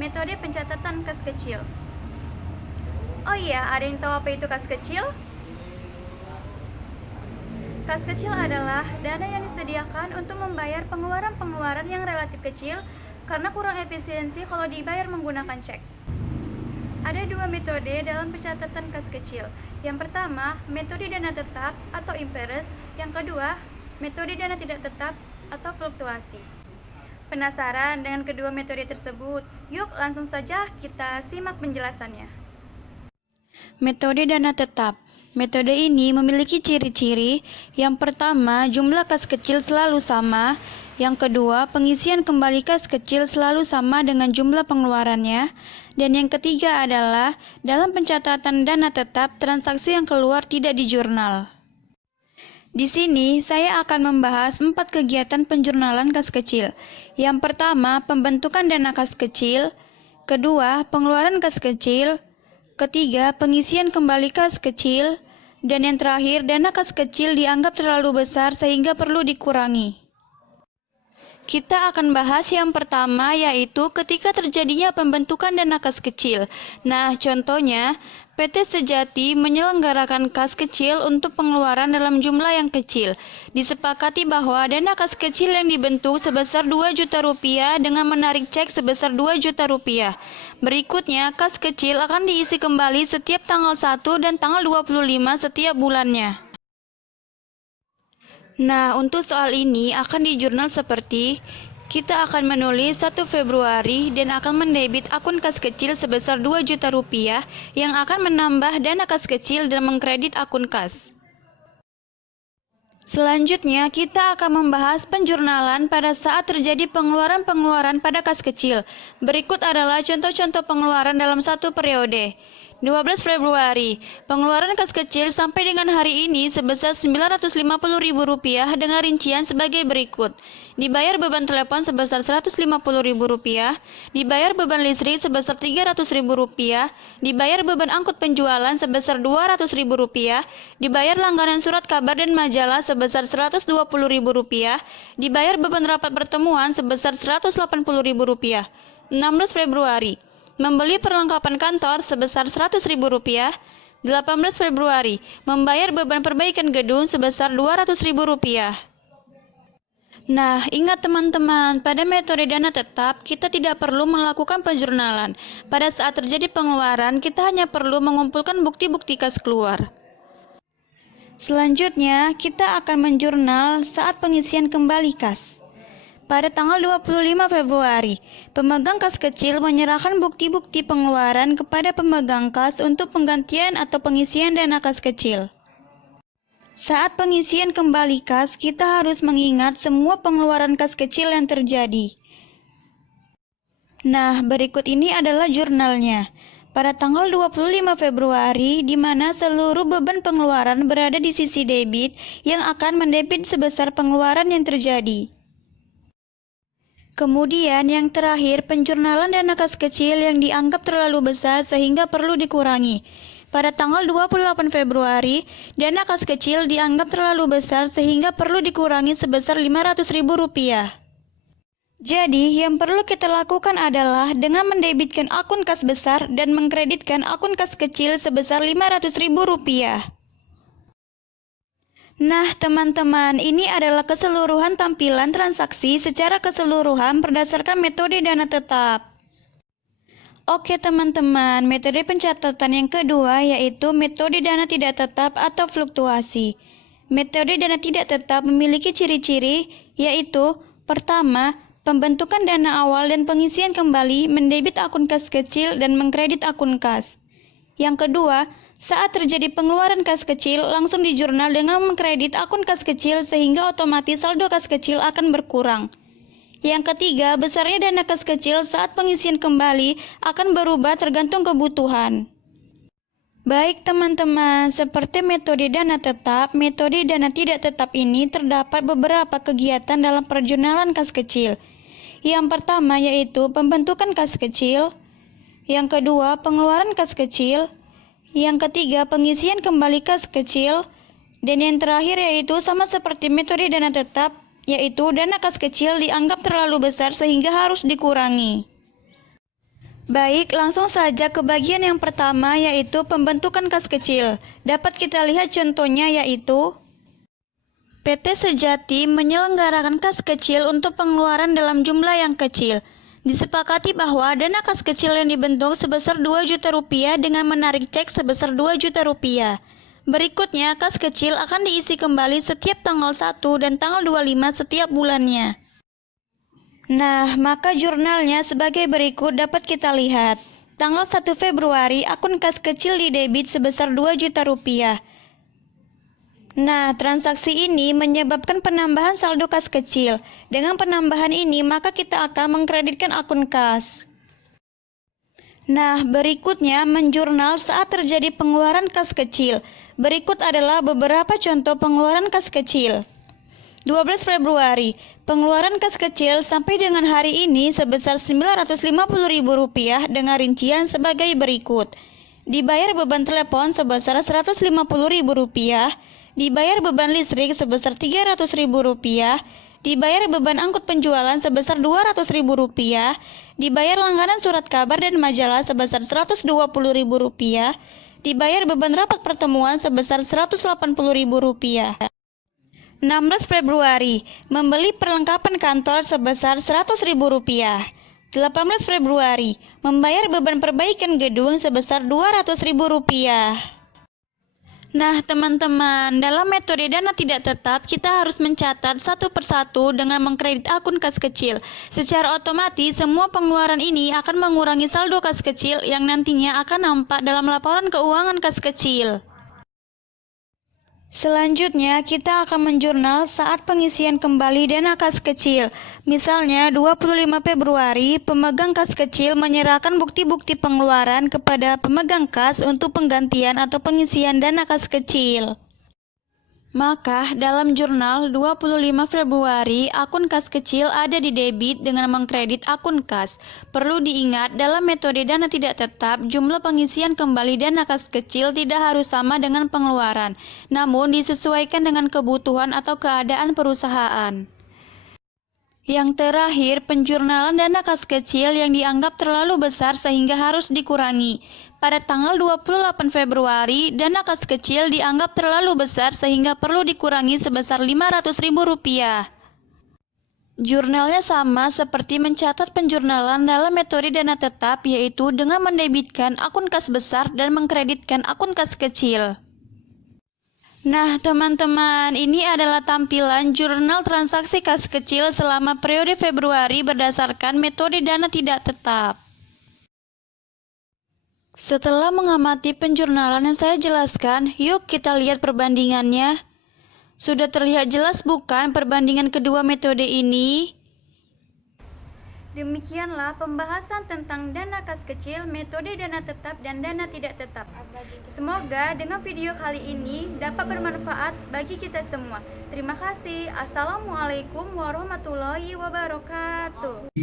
metode pencatatan kas kecil. Oh iya, ada yang tahu apa itu kas kecil? Kas kecil adalah dana yang disediakan untuk membayar pengeluaran-pengeluaran yang relatif kecil karena kurang efisiensi kalau dibayar menggunakan cek. Ada dua metode dalam pencatatan kas kecil. Yang pertama, metode dana tetap atau imperes. Yang kedua, metode dana tidak tetap atau fluktuasi. Penasaran dengan kedua metode tersebut? Yuk langsung saja kita simak penjelasannya. Metode dana tetap. Metode ini memiliki ciri-ciri. Yang pertama, jumlah kas kecil selalu sama. Yang kedua, pengisian kembali kas kecil selalu sama dengan jumlah pengeluarannya. Dan yang ketiga adalah, dalam pencatatan dana tetap, transaksi yang keluar tidak di jurnal. Di sini, saya akan membahas 4 kegiatan penjurnalan kas kecil. Yang pertama, pembentukan dana kas kecil. Kedua, pengeluaran kas kecil. Ketiga, pengisian kembali kas kecil. Dan yang terakhir, dana kas kecil dianggap terlalu besar sehingga perlu dikurangi. Kita akan bahas yang pertama, yaitu ketika terjadinya pembentukan dana kas kecil. Nah, contohnya, PT Sejati menyelenggarakan kas kecil untuk pengeluaran dalam jumlah yang kecil. Disepakati bahwa dana kas kecil yang dibentuk sebesar 2 juta rupiah dengan menarik cek sebesar 2 juta rupiah. Berikutnya, kas kecil akan diisi kembali setiap tanggal 1 dan tanggal 25 setiap bulannya. Nah, untuk soal ini akan di jurnal seperti kita akan menulis 1 Februari dan akan mendebit akun kas kecil sebesar 2 juta rupiah yang akan menambah dana kas kecil dan mengkredit akun kas. Selanjutnya, kita akan membahas penjurnalan pada saat terjadi pengeluaran-pengeluaran pada kas kecil. Berikut adalah contoh-contoh pengeluaran dalam satu periode. 12 Februari, pengeluaran kas kecil sampai dengan hari ini sebesar Rp950.000 dengan rincian sebagai berikut. Dibayar beban telepon sebesar Rp150.000, dibayar beban listrik sebesar Rp300.000, dibayar beban angkut penjualan sebesar Rp200.000, dibayar langganan surat kabar dan majalah sebesar Rp120.000, dibayar beban rapat pertemuan sebesar Rp180.000. 16 Februari, membeli perlengkapan kantor sebesar Rp100.000. 18 Februari, membayar beban perbaikan gedung sebesar Rp200.000. Nah, ingat teman-teman, pada metode dana tetap, kita tidak perlu melakukan penjurnalan. Pada saat terjadi pengeluaran, kita hanya perlu mengumpulkan bukti-bukti kas keluar. Selanjutnya, kita akan menjurnal saat pengisian kembali kas. Pada tanggal 25 Februari, pemegang kas kecil menyerahkan bukti-bukti pengeluaran kepada pemegang kas untuk penggantian atau pengisian dana kas kecil. Saat pengisian kembali kas, kita harus mengingat semua pengeluaran kas kecil yang terjadi. Nah, berikut ini adalah jurnalnya. Pada tanggal 25 Februari, di mana seluruh beban pengeluaran berada di sisi debit yang akan mendebit sebesar pengeluaran yang terjadi. Kemudian yang terakhir, penjurnalan dana kas kecil yang dianggap terlalu besar sehingga perlu dikurangi. Pada tanggal 28 Februari, dana kas kecil dianggap terlalu besar sehingga perlu dikurangi sebesar Rp500.000. Jadi, yang perlu kita lakukan adalah dengan mendebitkan akun kas besar dan mengkreditkan akun kas kecil sebesar Rp500.000. Nah, teman-teman, ini adalah keseluruhan tampilan transaksi secara keseluruhan berdasarkan metode dana tetap. Oke teman-teman, metode pencatatan yang kedua yaitu metode dana tidak tetap atau fluktuasi. Metode dana tidak tetap memiliki ciri-ciri yaitu pertama, pembentukan dana awal dan pengisian kembali mendebit akun kas kecil dan mengkredit akun kas. Yang kedua, saat terjadi pengeluaran kas kecil, langsung dijurnal dengan mengkredit akun kas kecil sehingga otomatis saldo kas kecil akan berkurang. Yang ketiga, besarnya dana kas kecil saat pengisian kembali akan berubah tergantung kebutuhan. Baik teman-teman, seperti metode dana tetap, metode dana tidak tetap ini terdapat beberapa kegiatan dalam perjurnalan kas kecil. Yang pertama yaitu pembentukan kas kecil, yang kedua pengeluaran kas kecil, yang ketiga pengisian kembali kas kecil, dan yang terakhir yaitu sama seperti metode dana tetap, yaitu dana kas kecil dianggap terlalu besar sehingga harus dikurangi. Baik, langsung saja ke bagian yang pertama, yaitu pembentukan kas kecil. Dapat kita lihat contohnya, yaitu PT Sejati menyelenggarakan kas kecil untuk pengeluaran dalam jumlah yang kecil. Disepakati bahwa dana kas kecil yang dibentuk sebesar 2 juta rupiah dengan menarik cek sebesar 2 juta rupiah. Berikutnya, kas kecil akan diisi kembali setiap tanggal 1 dan tanggal 25 setiap bulannya. Nah, maka jurnalnya sebagai berikut dapat kita lihat. Tanggal 1 Februari, akun kas kecil didebit sebesar 2 juta rupiah. Nah, transaksi ini menyebabkan penambahan saldo kas kecil. Dengan penambahan ini, maka kita akan mengkreditkan akun kas. Nah, berikutnya menjurnal saat terjadi pengeluaran kas kecil. Berikut adalah beberapa contoh pengeluaran kas kecil. 12 Februari, pengeluaran kas kecil sampai dengan hari ini sebesar Rp950.000 dengan rincian sebagai berikut. Dibayar beban telepon sebesar Rp150.000, dibayar beban listrik sebesar Rp300.000, dibayar beban angkut penjualan sebesar Rp200.000, dibayar langganan surat kabar dan majalah sebesar Rp120.000, dibayar beban rapat pertemuan sebesar Rp180.000. 16 Februari, membeli perlengkapan kantor sebesar Rp100.000. 18 Februari, membayar beban perbaikan gedung sebesar Rp200.000. Nah, teman-teman, dalam metode dana tidak tetap, kita harus mencatat satu persatu dengan mengkredit akun kas kecil. Secara otomatis, semua pengeluaran ini akan mengurangi saldo kas kecil yang nantinya akan nampak dalam laporan keuangan kas kecil. Selanjutnya, kita akan menjurnal saat pengisian kembali dana kas kecil. Misalnya, 25 Februari, pemegang kas kecil menyerahkan bukti-bukti pengeluaran kepada pemegang kas untuk penggantian atau pengisian dana kas kecil. Maka, dalam jurnal 25 Februari, akun kas kecil ada di debit dengan mengkredit akun kas. Perlu diingat, dalam metode dana tidak tetap, jumlah pengisian kembali dana kas kecil tidak harus sama dengan pengeluaran, namun disesuaikan dengan kebutuhan atau keadaan perusahaan. Yang terakhir, penjurnalan dana kas kecil yang dianggap terlalu besar sehingga harus dikurangi. Pada tanggal 28 Februari, dana kas kecil dianggap terlalu besar sehingga perlu dikurangi sebesar Rp500.000. Jurnalnya sama seperti mencatat penjurnalan dalam metode dana tetap, yaitu dengan mendebitkan akun kas besar dan mengkreditkan akun kas kecil. Nah, teman-teman, ini adalah tampilan jurnal transaksi kas kecil selama periode Februari berdasarkan metode dana tidak tetap. Setelah mengamati penjurnalan yang saya jelaskan, yuk kita lihat perbandingannya. Sudah terlihat jelas bukan perbandingan kedua metode ini? Demikianlah pembahasan tentang dana kas kecil, metode dana tetap, dan dana tidak tetap. Semoga dengan video kali ini dapat bermanfaat bagi kita semua. Terima kasih. Assalamualaikum warahmatullahi wabarakatuh.